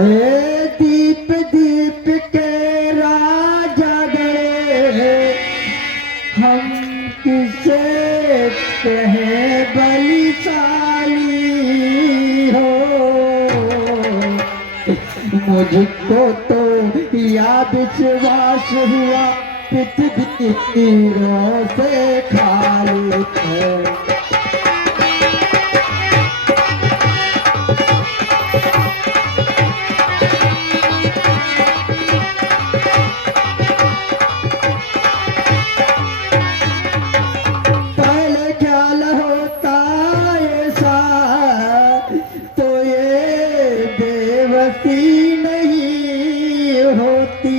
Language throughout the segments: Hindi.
हे दीप दीप के राजा गए, हम किसे कहे बलशाली हो। मुझको तो याद विश्वास हुआ पृथ्वी तीरों से खाली है। नहीं होती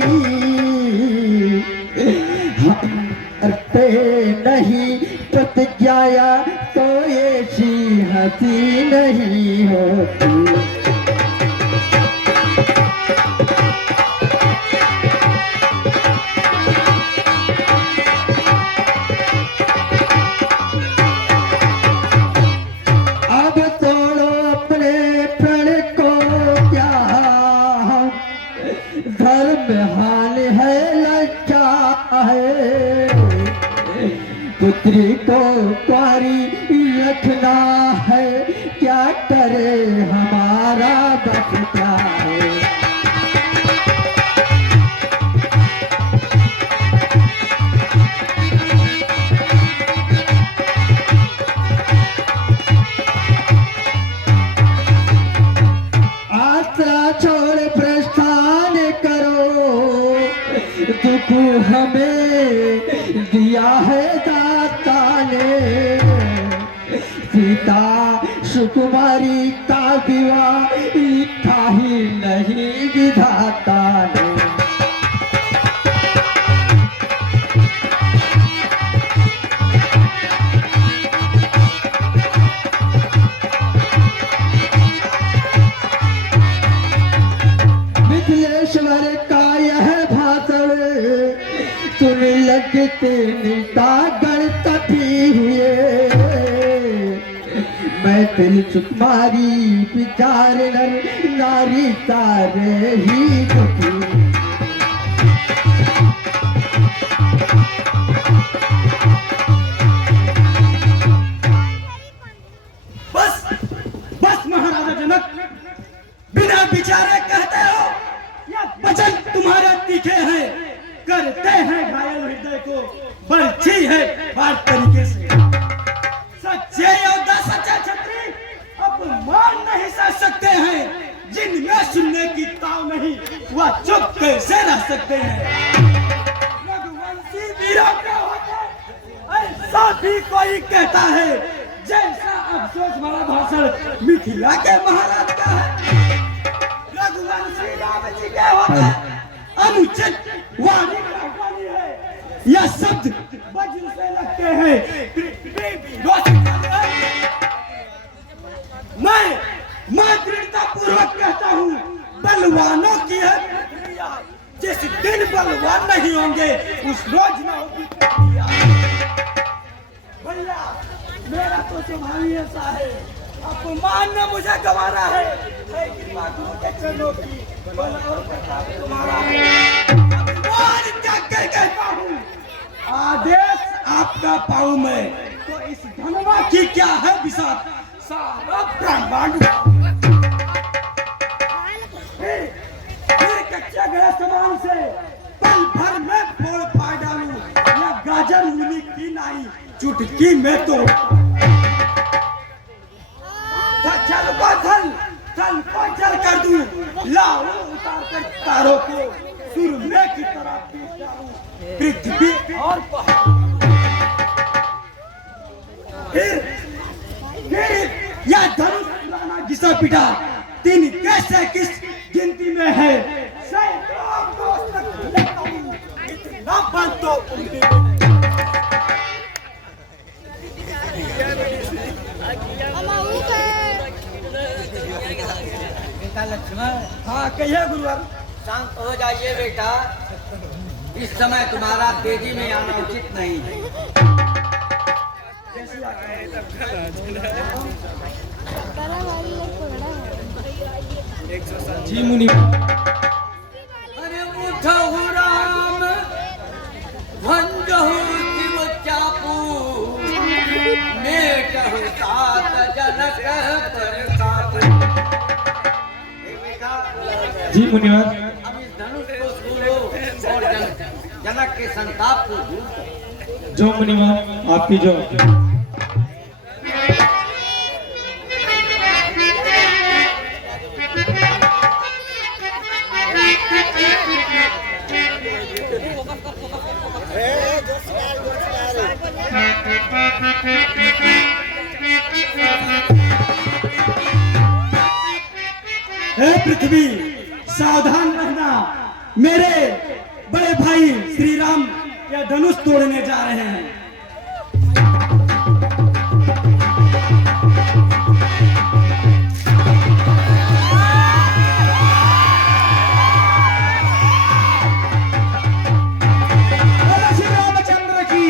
करते नहीं प्रतिज्ञाया तो ऐसी हंसी नहीं होती। अब तोड़ो अपने प्रण को, क्या धर्म हाल है लज्जा है। पुत्री को कुंवारी रखना है, क्या करे हमारा बस क्या है। आसरा छोड़ प्रस्थान करो, दुख हमें दिया है दाता ने। सीता सुकुमारी का विवाह लिखा ही नहीं विधाता ने। मिथिलेश्वर का यह भाषण सुन लगते नेता गण तपी हुए। मैं तिल सुकुमारी विचार नारी सारे ही दुखी। बस बस महाराजा जनक, बिना विचारे कहते हो या वचन तुम्हारे तीखे हैं, करते हैं घायल हृदय को बर्छी है बार तरीके से। सच्चे योद्धा सच्चे क्षत्रिय अब मान नहीं सह सकते हैं, जिनमें सुनने की ताव नहीं वह चुप कैसे रह सकते हैं। रघुवंशी वीरों का होता ऐसा भी कोई कहता है, जैसा अफसोस भरा भाषण मिथिला के महाराज का है। रघुवंशी राम जी के होता अनुचित वाणी कहलानी है, यह शब्द वज्र से लगते हैं। मैं दृढ़ता पूर्वक कहता हूँ, बलवानों की है प्रक्रिया, जिस दिन बलवान नहीं होंगे उस रोज न होगी प्रक्रिया। भैया मेरा तो स्वभाव ही ऐसा है, अपमान ने मुझे गंवारा है, कृपा गुरु के चरणों की बल और प्रताप तुम्हारा है। अपमान त्याग कर कहता हूँ, आदेश आपका पाऊं मैं, तो इस धनवा की क्या है विषाद, सारा ब्रह्मांड फिर कच्चे गए समान से पल भर में फोड़ फाड़ डालूं, या गाजर मूली की नहीं चुटकी में तो चल को जल कर दूं, लाओ उतार कर तारों को सुरमे की तरह पीट डालूं पृथ्वी और पहाड़। फिर यह धनुष लाना घिसा पिटा तीन कैसे किस गिनती में है, सैकड़ों दोस्त लेता हूं, इतना बल तो उंगली में। लक्ष्मण, हाँ कहिए गुरुवर। शांत हो जाइए बेटा, इस समय तुम्हारा तेजी में आना उचित नहीं है। जी मुनिवर। अरे उठहु राम भंजहु शिव चापू मेटहु तात जनक प्रताप। जी मुनिवर। अब इस धनुष को सूलो और जनक के संताप को दूर करो। जो मुनिवर आपकी जो। ए पृथ्वी, सावधान रहना। मेरे बड़े भाई श्री राम यह धनुष तोड़ने जा रहे हैं। बोलो श्री रामचंद्र की।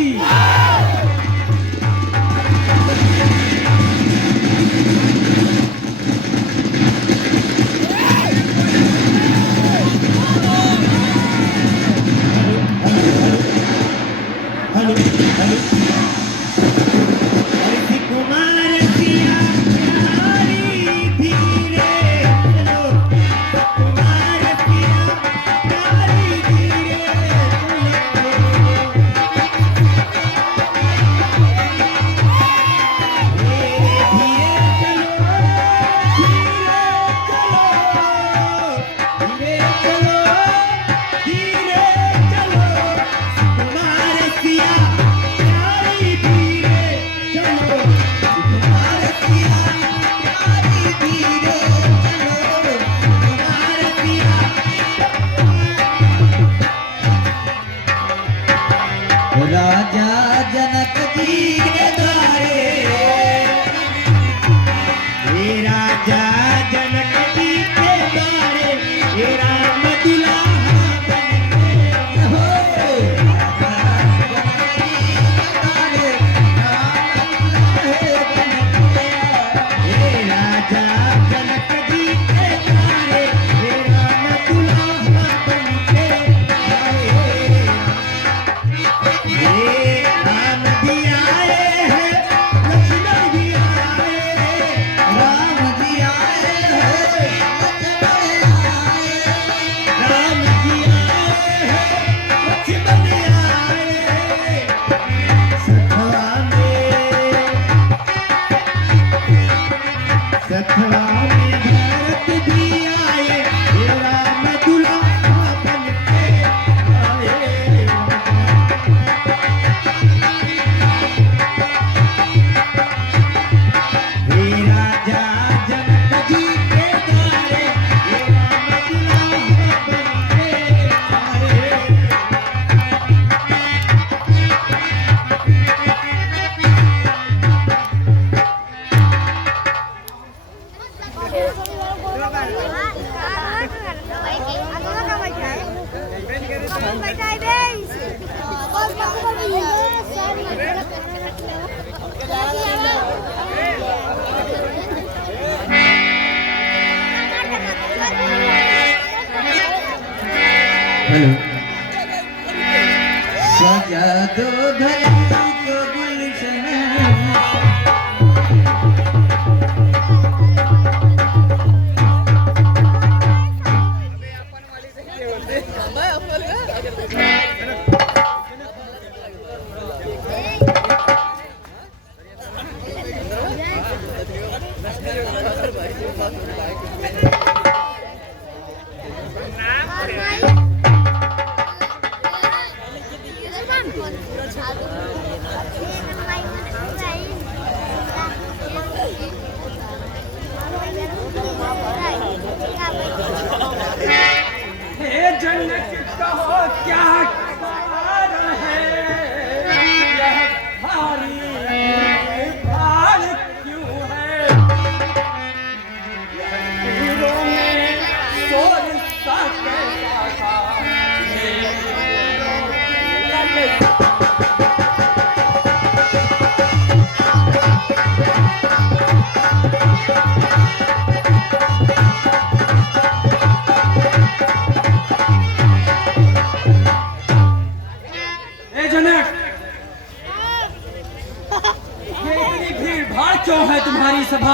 राजा जनक जी के द्वारे, हे राजा जनक जी के द्वारे, हे राम दुल्हा बनके। हो हे राजा जनक जी के द्वारे, हे राम दुल्हा बनके आए। हे राम भी आए हैं, लक्ष्मण भी आए हैं। राम जी आए हैं, राम जी आए हैं, लक्ष्मण आए हैं। सखवा में भरत भी आए, हे राम दुल्हा बनके आए। हे राजा जनक जी के द्वारे, हे राम दुल्हा बनके आए। हेलो सजा दो घर को गुलशन,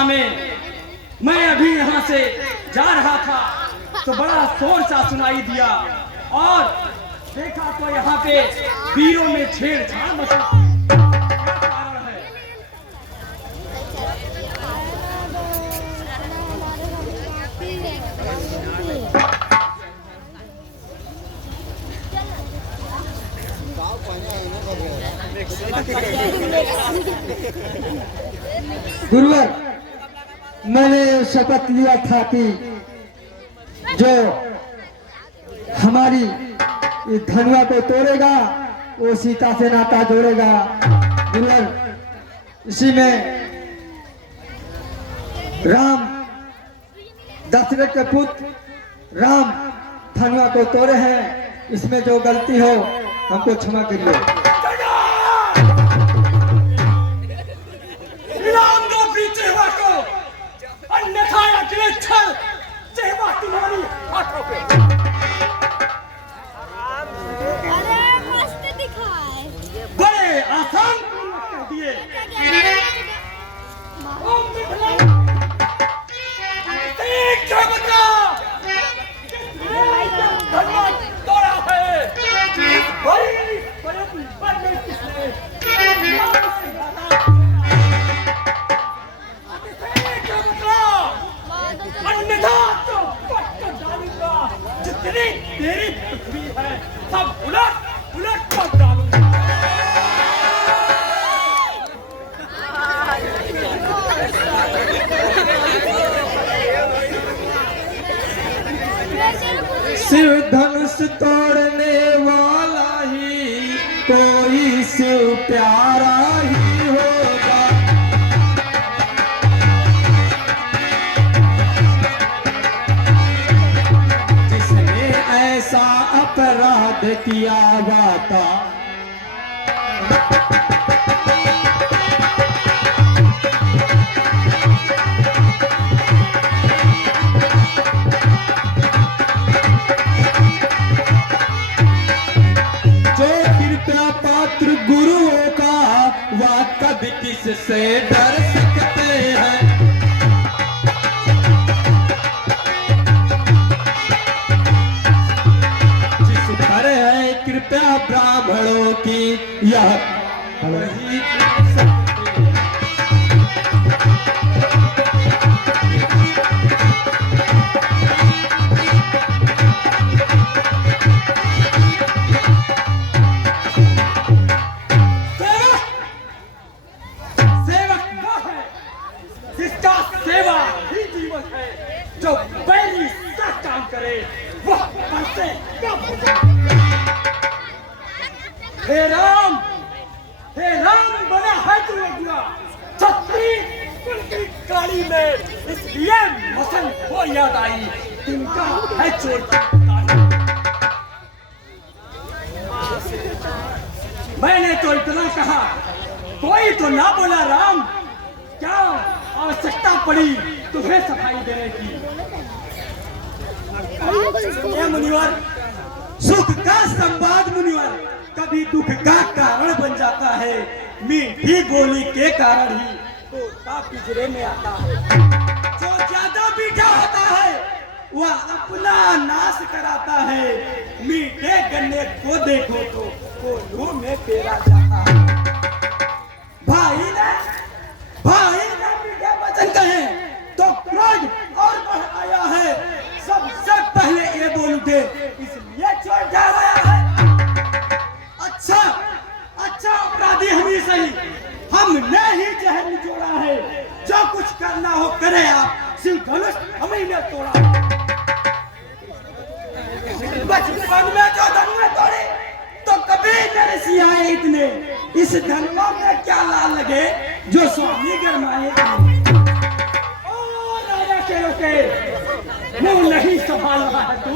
में मैं अभी यहाँ से जा रहा था तो बड़ा शोर सा सुनाई दिया और देखा तो यहाँ पे वीरों में छेड़छाड़ मची। क्या कारण है? गुरुवर, मैंने शपथ लिया था कि जो हमारी इस धनुआ को तोड़ेगा वो सीता से नाता जोड़ेगा। गुरुवर, इसी में राम दशरथ के पुत्र राम धनुआ को तोड़े हैं, इसमें जो गलती हो हमको क्षमा करिए। अन्यथा अगले क्षण सेवा तुम्हारी हाथों पे। अरे मस्त दिखाए। बड़े आसान कह दिए। ओम विठला एक बता धन्यवाद तोड़ा है बड़ी बड़ी किसने अन्यथा तो पट डालूंगा। जितनी तेरी पृथ्वी है सब उलट उलट कर डालूंगा। शिव धनुष तोड़ने वाला ही कोई शिव प्यारा ही होगा। जिसने ऐसा अपराध किया वाता गुरुओं का वह कभी किससे डर सकते हैं। जिस पर है कृपया ब्राह्मणों की यह वही जो पहली सा काम करे वह बनते कब हो जाए। हे राम बना है तू अगुआ छत्री कुल की गाड़ी में, इसलिए मसल वो याद आई तिनका है चोट। मैंने तो इतना कहा कोई तो ना बोला राम, क्या आवश्यकता पड़ी तुम्हें सफाई देने की? मुनिवर, सुख का संवाद मुनिवर कभी दुख का कारण बन जाता है। मीठी बोली के कारण ही तो पिंजरे में आता है। जो ज्यादा मीठा होता है वह अपना नाश कराता है। मीठे गन्ने को देखो तो कोल्हू में पेरा जाता है। भाई ने मीठे वचन कहे तो क्रोध और बढ़ आया है। सबसे पहले ये बोल उठे इसलिए चोट जा रहा है। अच्छा अपराधी हम ही सही, हमने ही जहर निचोड़ा है। जो कुछ करना हो करे आप, शिव धनुष हम ही ने तोड़ा। बचपन में जो धनुष तोड़ी तो कभी न सियाए इतने। इस धनुआ में क्या लाल लगे जो स्वामी गरमाए। ओ राजा के रोके मुंह नहीं संभाल रहा है तू,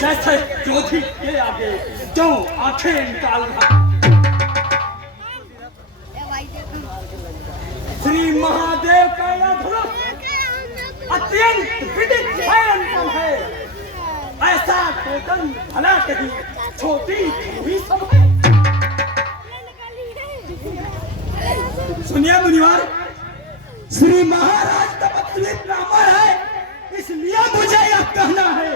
जैसे क्रोधी के आगे जो आंखें निकाल रहा। श्री महादेव का यह धनुष अत्यंत विदित भयंकर है। ऐसा टोटन भला कहीं छोटी हुई सब है। सुनिए मुनिवर, श्री महाराज तपस्वी ब्राह्मण है, इसलिए मुझे यह कहना है,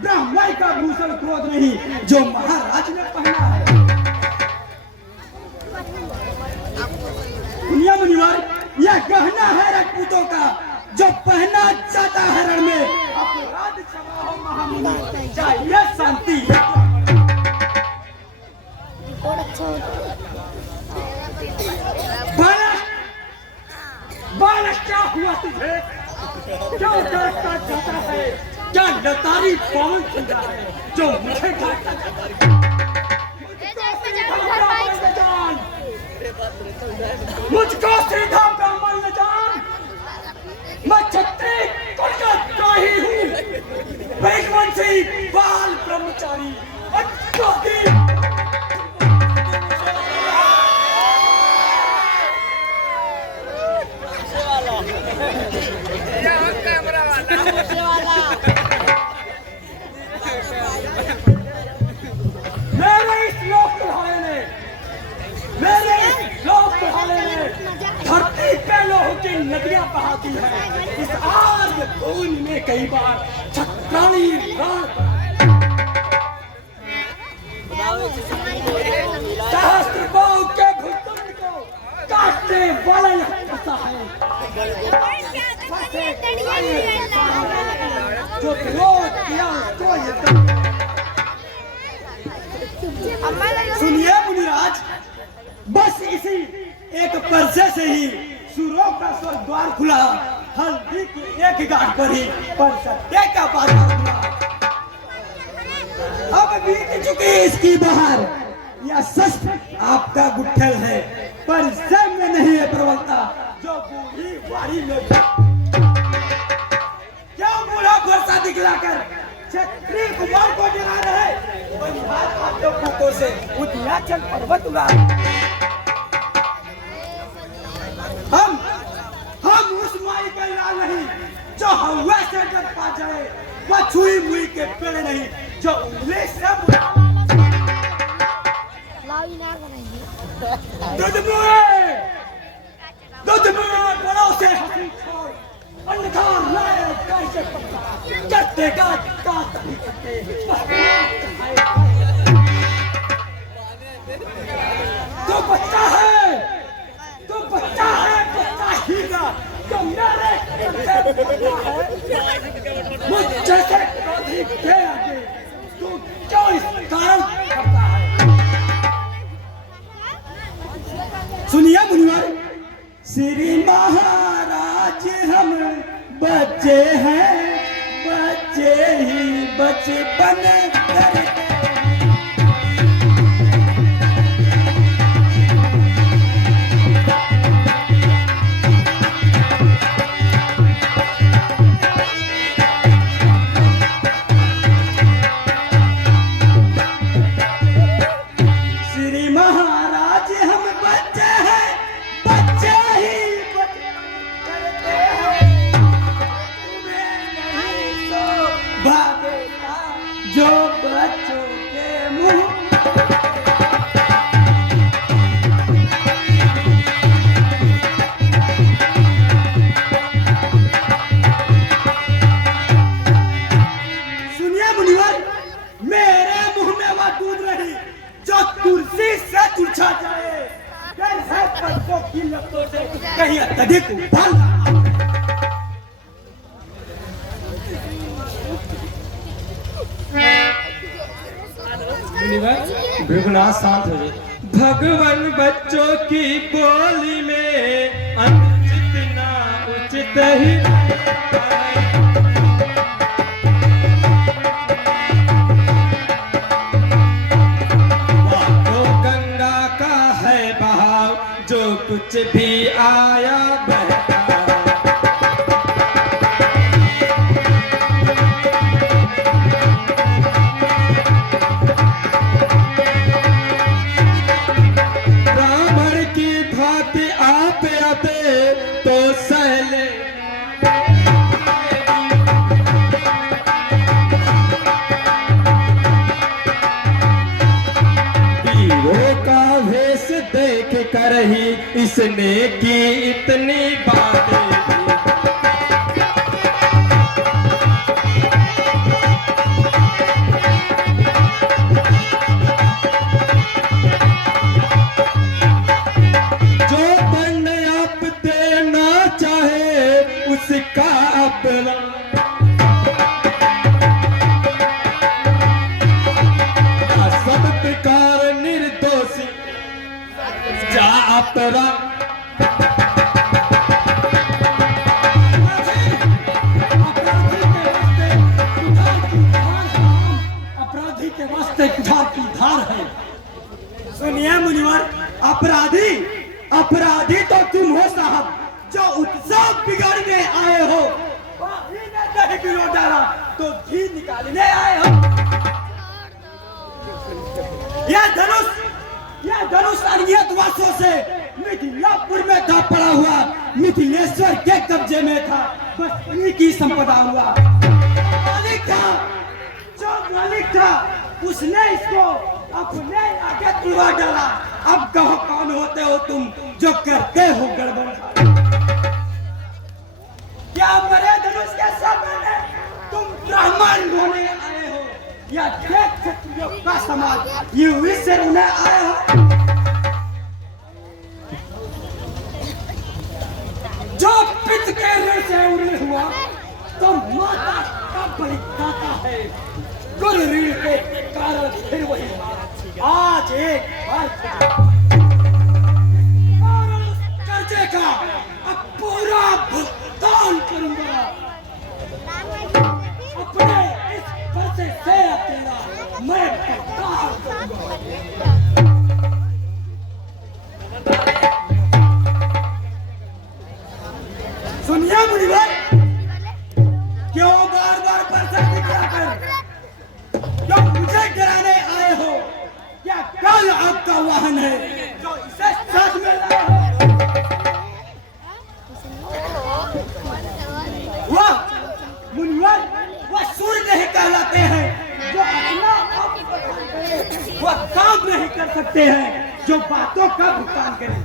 ब्राह्मण का भूषण क्रोध नहीं जो महाराज ने पहना है। दुनिया मुनिवर, यह गहना है राजपूतों का जो पहना जाता है रण में। अपराध क्षमा हो महामुनि, चाहिए शांति। बालक क्या हुआ तुझे? क्यों डरता जाता है? क्या लतारी पवन खुदा है जो मुझे डांटता जाता है? मुझको सीधा ब्राह्मण न जान, मैं क्षत्रिय कुल का द्रोही हूँ, वैश्ववंशी बाल ब्रह्मचारी धरती पे लोह की नदियां बहाती है। इस आग खून में कई बार छत्राणी सहस्त्र बाहु के भूतुंड को काटने वाला यह कैसा है जो विरोध किया उसको ये। सुनिए मुनिराज, बस इसी एक परसे से ही सुरों का स्वर्ग द्वार खुला। हल्दी की एक गांठ पर ही पर सत्य का बाजार खुला। अब बीत चुकी इसकी बहार, यह सच आपका गुट्ठल है, पर सब में नहीं है प्रबलता जो बूढ़ी वारी में। क्यों बूढ़ा भरसा दिखलाकर क्षत्रिय कुमार को डरा रहे? आप लोगों से उत्तराचल पर्वत उड़ा। हम उस माई का लाल नहीं जो हवा से डर पा जाए, वह छुई मुई के पेड़ नहीं जो उंगली से दूध मुए बड़ों से हंसी छोड़, अन्यथा लाए कैसे पकड़ा करते का तो बच्चा है, तो बच्चा है, बच्चा हीरा जो मेरे मुझ जैसे क्रोधी के आगे तू क्यों इस कारण करता है? सुनिए मुनिवर, श्री महाराज हम बच्चे हैं, बच्चे ही बचपन करते। जो बच्चों के मुंह सुनिए मुनिवर, मेरे मुंह में वह दूध रही जो तुलसी से तुलछा जाए, बच्चों की लतों से कहीं अत्यधिक उबाल। भृगुनाथ शांत हो जाए। भगवान बच्चों की बोली में अनुचित ना उचित ही तो गंगा का है बहाव जो कुछ भी आया बहता। तो सहले वीरों का वेश देख कर ही इसने की इतनी बातें। के वास्ते कुठार की धार है। सुनिए मुनिवर, अपराधी अपराधी तो तुम हो साहब, जो उत्सव बिगाड़ने आए हो। बाही ने दही गिरो डाला तो घी निकालने आए हो। यह धनुष अनियत वर्षों से मिथिलापुर में था पड़ा हुआ, मिथिलेश्वर के कब्जे में था, बस उन्हीं की संपदा हुआ। मालिक था उसने इसको अपने आगे तुड़वा डाला। अब कहो कौन होते हो तुम जो करते हो गड़बड़? क्या मरे धनुष के सामने तुम ब्राह्मण होने आए हो या देख क्षत्रियों का समाज युवी से रोने आए हो? जो पित के ऋण से उड़े हुआ तो माता का बलि खाता है। गुरु ऋण के कारण फिर वही आज एक बार कर्जे का अब पूरा भुगतान करूंगा। अपने इस कर्जे से तेरा मैं भुगतान करूंगा। सुनिए मुनिवर, क्यों बार बार प्रश्न दिखाकर जो मुझे डराने आए हो? क्या कल आपका वाहन है जो इसे साथ में लाए हो? वह मुनिवर वह सूर्य नहीं कहलाते हैं जो अपना वह काम नहीं कर सकते हैं जो बातों का भुगतान करें।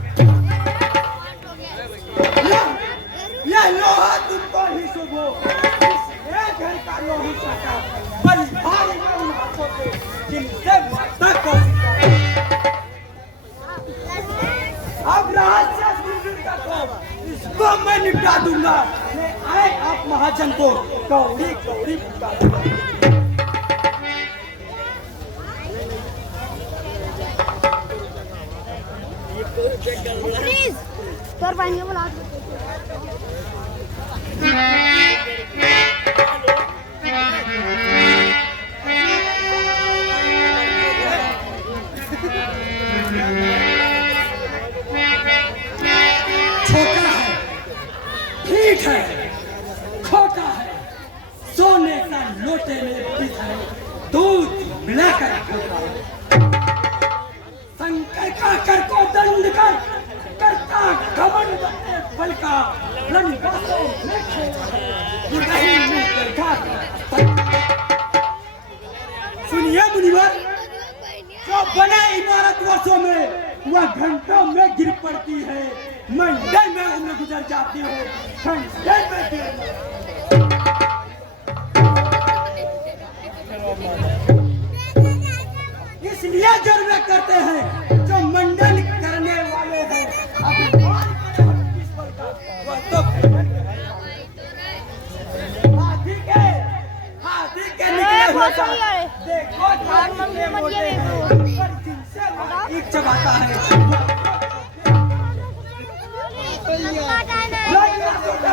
यह लोहा तुमको ही शुभ हो। एक घर का लोही सका बलिहारी में उन हाथों से जिनसे माता को अब रहस्य का तो इसको मैं निपटा दूंगा। मैं आए आप महाजन को कौड़ी कौड़ी निपटा दूंगा। प्लीज तोर पानी बुला छोटा है, ठीक है, खोटा है, सोने का लोटे में पीस है, दूध मिलाकर खोटा है। शंकर का कर को दंड कर करता घमंड फल का रंगासों में नहीं मुंह घाट। सुनिए मुनिवर, जो बने इमारत वर्षों में वह घंटों में गिर पड़ती है, मंडल में उम्र गुजर जाती है, घंटे में गिर। इसलिए जरूरत करते हैं जो मंडल करने वाले हैं। हाथी के निकले हुए देखो एक चबाता है।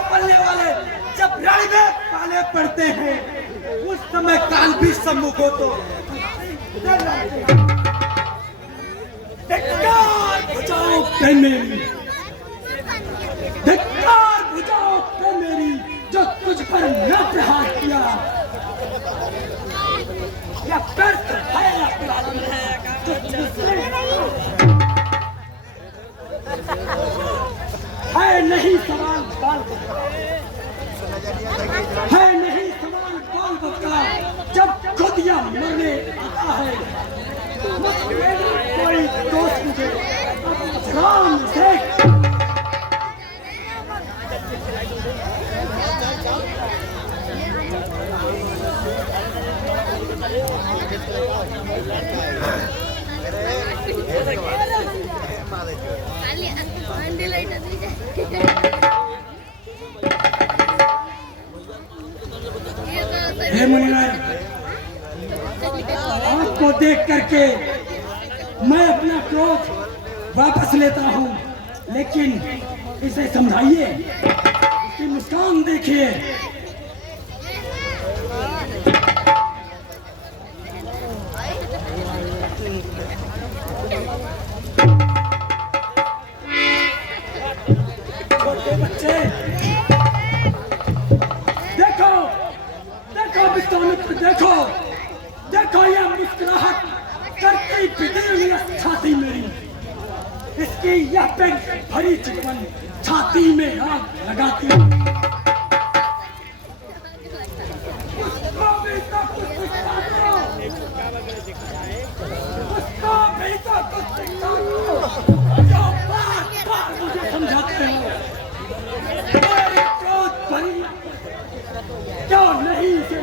पलने वाले जब रण में पाले पड़ते हैं उस समय काल भी सम्मुख हो तो धिक्कार बुझाओ पेन मेरी, धिक्कार बुझाओ पेन मेरी, जो तुझ पर न प्रहार किया। या व्यर्थ है जो है नहीं सवाल बाल है नहीं सवाल बाल बच्चा जब खुद या मरने आता है। कोई दोस्त मुझे राम से हे मुनिवर, आपको देख करके मैं अपना क्रोध वापस लेता हूँ, लेकिन इसे समझाइए, इसकी मुस्कान देखिए। देखो ये मुस्कुराहट करती पिटी हुई छाती मेरी, इसकी यह पेट भरी चिकन छाती में आग लगाती है। उसको भी तो कुछ सिखा दो, उसको भी तो कुछ सिखा दो, जो बार-बार मुझे समझाते हो मेरी क्रोध भरी क्यों नहीं से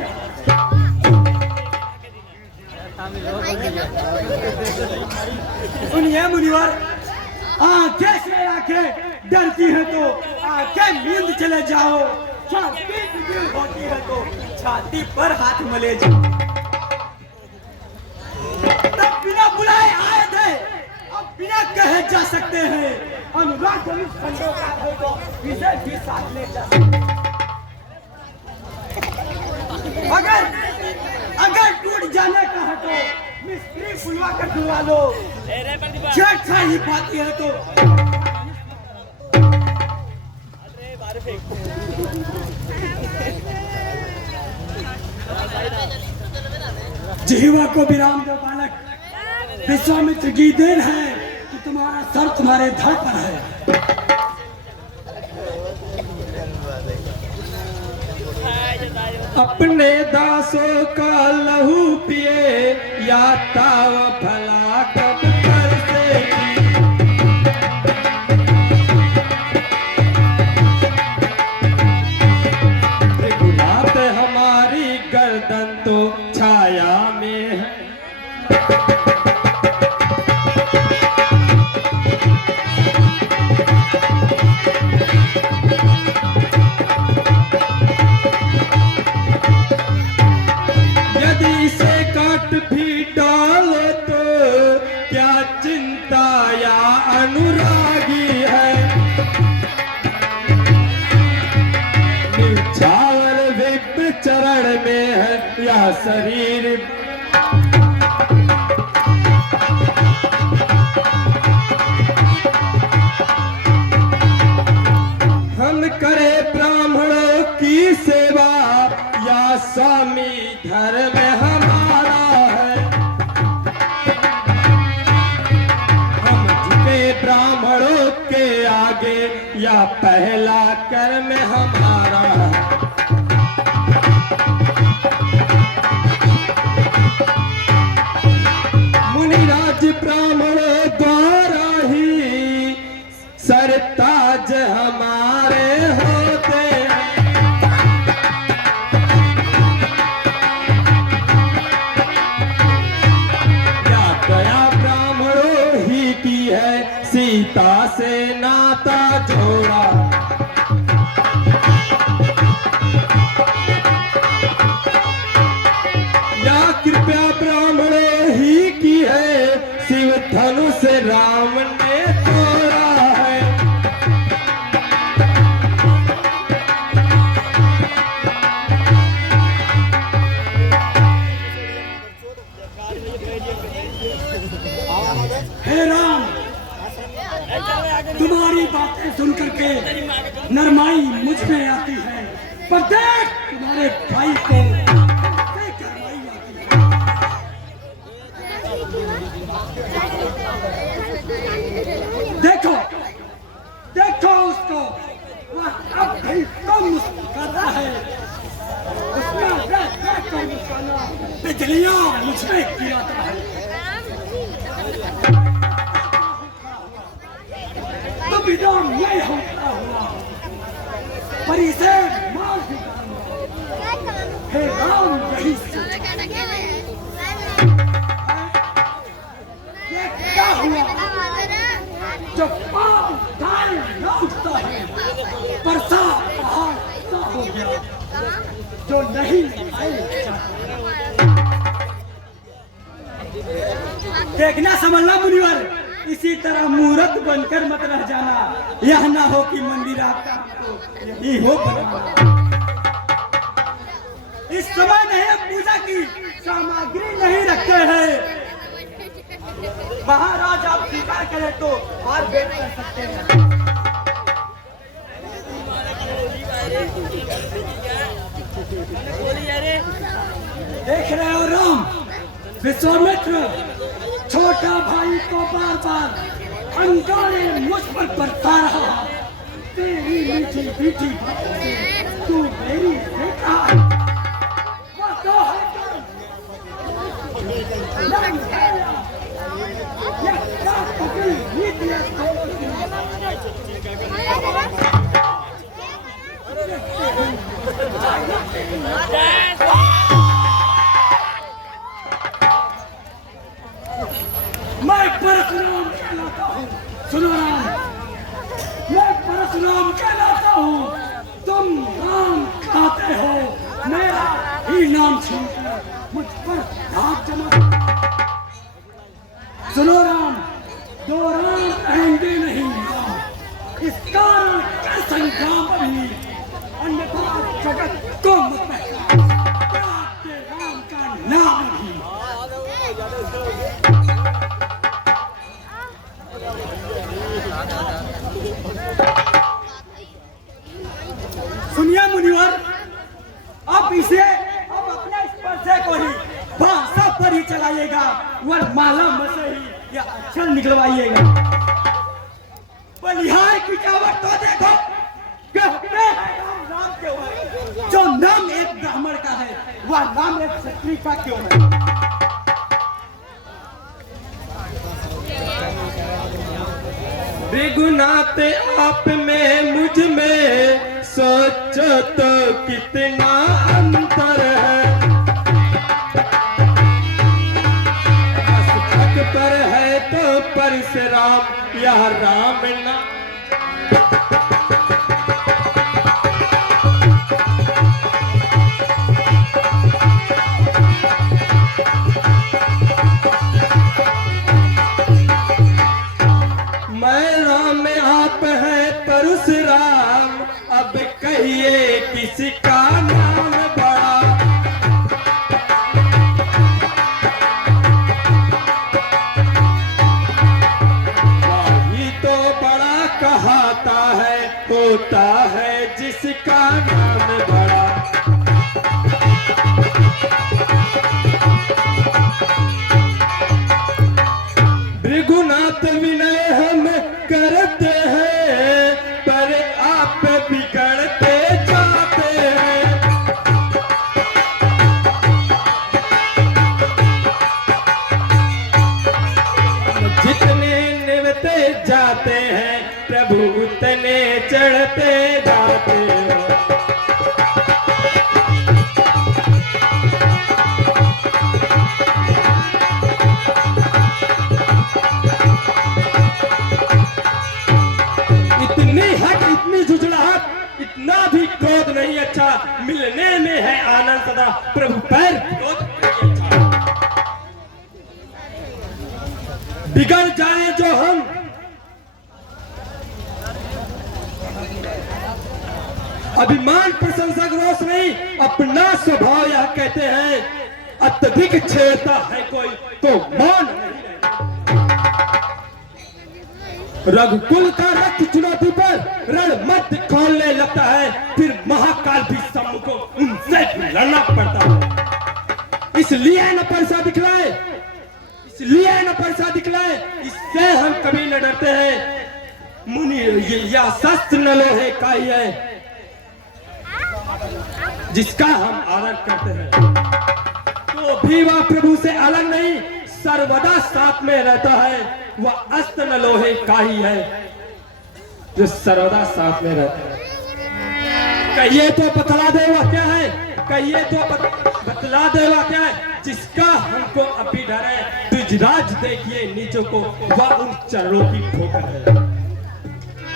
सुनिए मुनिवर, आंखें से आंखें डरती है तो आंखें नींद चले जाओ, छाती पिघल होती है तो छाती पर हाथ मले जाओ। तब बिना बुलाए आए थे, अब बिना कहे जा सकते हैं। अनुराग खंडों का है तो इसे भी साथ ले जा सकते। अगर टूट जाने का है तो मिस्त्री बुलवा कर डुबा लो, छेड़छाड़ी पाती है तो जिह्वा को विराम दो बालक, विश्वामित्र की देन है कि तुम्हारा सर तुम्हारे धड़ पर है। अपने दासों का लहू पिए या ताव भला कब बरसेगी। गुलाब हमारी गर्दन तो छाया में है। भी डालो तो क्या चिंता या अनुरागी है। निछावर विप चरण में है या शरीर। हम करे ब्राह्मणों की सेवा या स्वामी धर्म हमारा है। हम झुके ब्राह्मणों के आगे या पहला कर्म हमारा है। मुनिराज ब्राह्मणों द्वारा ही सरताज हमारे होते हैं। या दया ब्राह्मणों ही की है सीता से नाता जोड़ा। या कृपया ब्राह्मणों ही की है शिव धनुष राम ने तोड़ा है। हे राम, तुम्हारी बातें सुन करके नरमाई मुझ में आती है, पर देख तुम्हारे भाई को कैसे गरमाई आती है। देखो देखो उसको, वह अब भी कम मुस्कुरा रहा है। उसका देख कर मुस्कुराना बिजलियां मुझ में गिराता है। तो विदाम नहीं होता हुआ पर इसे मार भी डालना। हे राम, यही ये क्या हुआ जो पाप उठाए न उठता है। बरसात पहाड़ सा हो गया जो नहीं देखना समझना मुनिवर, इसी तरह मूर्त बनकर मत रह जाना। यह ना हो कि मंदिर आपका यही हो बना। इस समय नहीं पूजा की सामग्री नहीं रखते हैं। महाराज आप स्वीकार करें तो और भेंट कर सकते हैं। देख रहे हो राम, विश्वामित्र छोटा भाई को बार बार अंगारे मुझ पर बरता रहा। तेरी मीठी मीठी बातों से तू मेरी बेटा है। वो तो है नहीं है ये क्या पकड़ी नीति है मैं परशुराम कहलाता हूँ। सुनो राम, मैं परशुराम कहलाता हूँ। तुम राम कहते हो, मेरा ही नाम छीनकर मुझ पर हाथ जमा। सुनो राम, दो राम रहेंगे नहीं। इस कारण का संग्राम भी अन्यथा जगत को मत बहका। आपके राम का नाम ही सुनिए मुनिवर, अब इसे अब अपने स्पर्श को ही भाषा पर ही चलाइएगा, वह माला मसे ही या अक्षर निकलवाइएगा। बलिहार की जावट तो देखो, कहते हैं राम क्यों है? जो नाम एक ब्राह्मण का है, वह नाम एक क्षत्रिय का क्यों है? विगुनाथ आप में मुझ में सोचो तो कितना अंतर है। हक पर है तो परशुराम यह राम ना। परशुराम अब कहिए किसका नाम बड़ा। वही तो बड़ा कहता है, होता है जिसका नाम बड़ा। भृगुनाथ विनय हम करते हैं, पर आप बिगड़ते जाते हैं। जितने निभते जाते हैं प्रभु उतने चढ़ते जाते हैं। इतनी झुझलाहट, इतना भी क्रोध नहीं अच्छा। मिलने में है आनंद सदा, प्रभु पैर क्रोध नहीं अच्छा। बिगड़ जाए जो हम, अभिमान प्रशंसक रोष नहीं, अपना स्वभाव यह कहते हैं। अत्यधिक छेड़ता है कोई तो मान नहीं। रघुकुल का रक्त चुनौती पर रणमत खोलने लगता है, फिर महाकाल भी सम्मुख उनसे लड़ना पड़ता है। इसलिए न परसा दिखलाए, इसलिए न परसा दिखलाए, इससे हम कभी न डरते हैं। मुनि यह शस्त्र न लोहे का ही है जिसका हम आदर करते हैं। तो भी वह प्रभु से अलग नहीं, सर्वदा साथ में रहता है। वह अस्त्र न लोहे का ही है जो सर्वदा साथ में रहता है। कहिए तो बतला दे वह क्या है, कहिए तो बतला दे वह क्या है जिसका हमको अभी डर है। तुझराज देखिए नीचों को, वह उन चरणों की ठोकर है।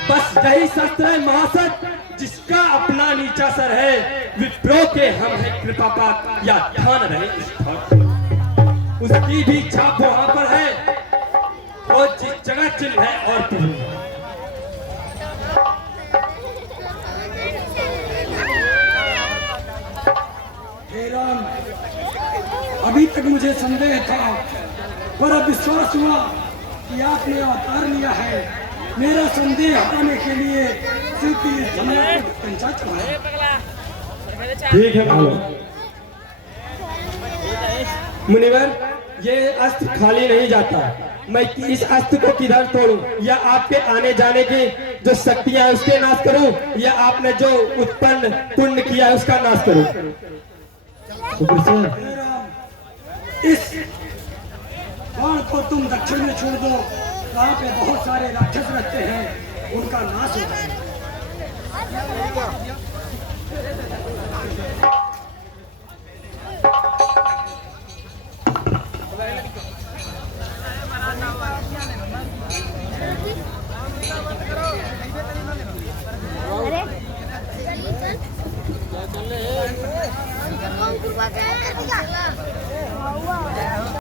बस यही शस्त्र है महासत जिसका अपना नीचा सर है। विप्रो के हम है कृपा पात या ध्यान रहे उसकी भी छाप वहां पर है, वो जिस जगह चिन्ह है और प्रभु। हे राम, अभी तक मुझे संदेह था, पर अब विश्वास हुआ कि आपने अवतार लिया है। मेरा संदेह हटाने के लिए सिर्फ समय को कंचा चढ़ाया। ठीक है बोलो। मुनिवर, ये अस्त्र खाली नहीं जाता। मैं इस अस्त्र को किधर तोड़ूं? या आपके आने जाने की जो शक्तियां है उसके नाश करूं, या आपने जो उत्पन्न पुण्य किया है उसका नाश करूं? सुग्रीव, हे राम, इस बाण को तुम दक्षिण में छोड़ दो। वहाँ पे बहुत सारे राक्षस रहते हैं, उनका नाश हो जाएगा।